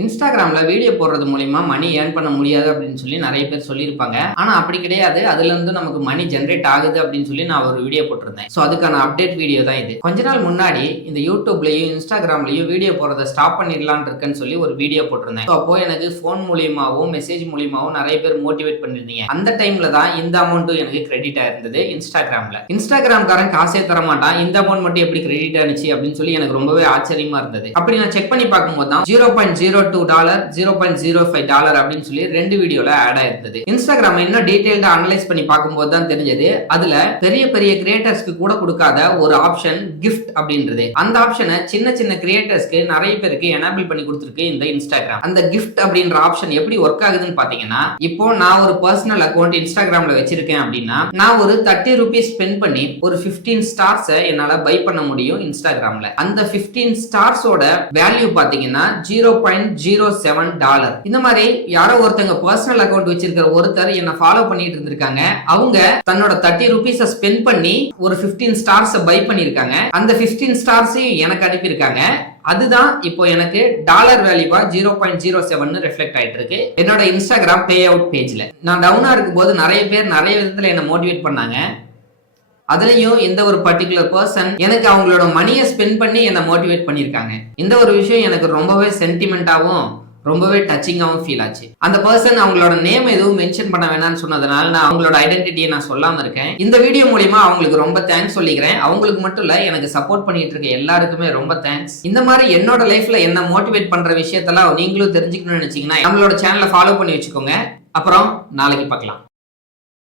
இன்ஸ்டாகிராம்ல வீடியோ போடுறது மூலியமா மணி ஏர்ன் பண்ண முடியாது அப்படின்னு சொல்லி நிறைய பேர் சொல்லியிருப்பாங்க. ஆனா அப்படி கிடையாது. அதுல இருந்து நமக்கு மணி ஜென்ரேட் ஆகுது அப்படின்னு சொல்லி நான் ஒரு வீடியோ போட்டிருந்தேன். ஸோ அதுக்கான அப்டேட் வீடியோ தான் இது. கொஞ்ச நாள் முன்னாடி இந்த யூடியூப்லயும் இன்ஸ்டாகிராம்லயும் வீடியோ போறதை ஸ்டாப் பண்ணிடலான் இருக்குன்னு சொல்லி ஒரு வீடியோ போட்டிருந்தேன். ஸோ அப்போ எனக்கு ஃபோன் மூலியமாவும் மெசேஜ் மூலியமாவும் நிறைய பேர் மோட்டிவேட் பண்ணிருந்தீங்க. அந்த டைம்ல தான் இந்த அமௌண்ட்டும் எனக்கு கிரெடிட் ஆயிருந்தது இன்ஸ்டாகிராம்ல. இன்ஸ்டாகிராம்காரன் காசே தர மாட்டான், இந்த அமௌண்ட் மட்டும் எப்படி கிரெடிட் ஆனிச்சு அப்படின்னு சொல்லி எனக்கு ரொம்பவே ஆச்சரியமா இருந்தது. அப்படி நான் செக் பண்ணி பார்க்கும்போது தான் $0.02 $0.05 அப்படின்னு சொல்லி ரெண்டு வீடியோல ஆட் ஆயிருந்தது. இன்ஸ்டாகிராம் இன்னும் டீடைல்டா அனலைஸ் பண்ணி பார்க்கும்போது தான் தெரிஞ்சது அதுல பெரிய பெரிய கிரியேட்டர்ஸ்க்கு கூட கொடுக்காத ஒரு ஆப்ஷன் கிஃப்ட் அப்படின்றது. அந்த ஆப்ஷனை சின்ன சின்ன கிரியேட்டர்ஸ்க்கு நிறைய பேருக்கு எனேபிள் பண்ணி கொடுத்துருக்கு இந்த இன்ஸ்டாகிராம். அந்த கிஃப்ட் அப்படின்ற ஆப்ஷன் எப்படி ஒர்க் ஆகுதுன்னு பாத்தீங்கன்னா, இப்போ நான் ஒரு பர்சனல் அக்கௌண்ட் இன்ஸ்டாகிராம்ல வச்சிருக்கேன் அப்படின்னா நான் ஒரு ₹30 ஸ்பெண்ட் பண்ணி ஒரு 15 ஸ்டார்ஸ் என்னால பை பண்ண முடியும் இன்ஸ்டாகிராம்ல. அந்த 15 ஸ்டார்ஸோட வேல்யூ பாத்தீங்கன்னா $0.07. இந்த மாதிரி யாரோ ஒருத்தங்க பர்சனல் அக்கௌண்ட் வச்சிருக்கிற ஒருத்தர் என்ன ஃபாலோ பண்ணிட்டு இருந்திருக்காங்க. அவங்க தன்னோட ₹30 ஸ்பெண்ட் பண்ணி ஒரு 15 ஸ்டார்ஸ் பை பண்ணிருக்காங்க. அந்த 15 ஸ்டார்ஸையும் எனக்கு அனுப்பியிருக்காங்க. அதுதான் இப்போ எனக்கு டாலர் வேல்யூவா 0.07 ரிஃப்ளெக்ட் ஆயிட்டு இருக்கு என்னோட இன்ஸ்டாகிராம் பே அவுட் பேஜ்ல. நான் டவுனா இருக்கும் போது நிறைய பேர் நிறைய விதத்துல என்ன மோட்டிவேட் பண்ணாங்க. அதுலயும் இந்த ஒரு பர்டிகுலர் பர்சன் எனக்கு அவங்களோட மணியை ஸ்பெண்ட் பண்ணி என்ன மோட்டிவேட் பண்ணிருக்காங்க. இந்த ஒரு விஷயம் எனக்கு ரொம்பவே சென்டிமெண்டாவும் ரொம்பவே டச்சிங்காவும் ஃபீல் ஆச்சு. அந்த பர்சன் அவங்களோட நேம் எதுவும் மென்ஷன் பண்ண வேணாம்னு சொன்னதுனால நான் அவங்களோட ஐடென்டிட்டியை நான் சொல்லாம இருக்கேன். இந்த வீடியோ மூலியமா அவங்களுக்கு ரொம்ப தேங்க்ஸ் சொல்லிக்கிறேன். அவங்களுக்கு மட்டும் இல்ல, எனக்கு சப்போர்ட் பண்ணிட்டு இருக்க எல்லாருக்குமே ரொம்ப தேங்க்ஸ். இந்த மாதிரி என்னோட லைஃப்ல என்ன மோட்டிவேட் பண்ற விஷயத்தெல்லாம் நீங்களும் தெரிஞ்சுக்கணும்னு நினைச்சீங்கன்னா நம்மளோட சேனலை ஃபாலோ பண்ணி வச்சுக்கோங்க. அப்புறம் நாளைக்கு பார்க்கலாம்.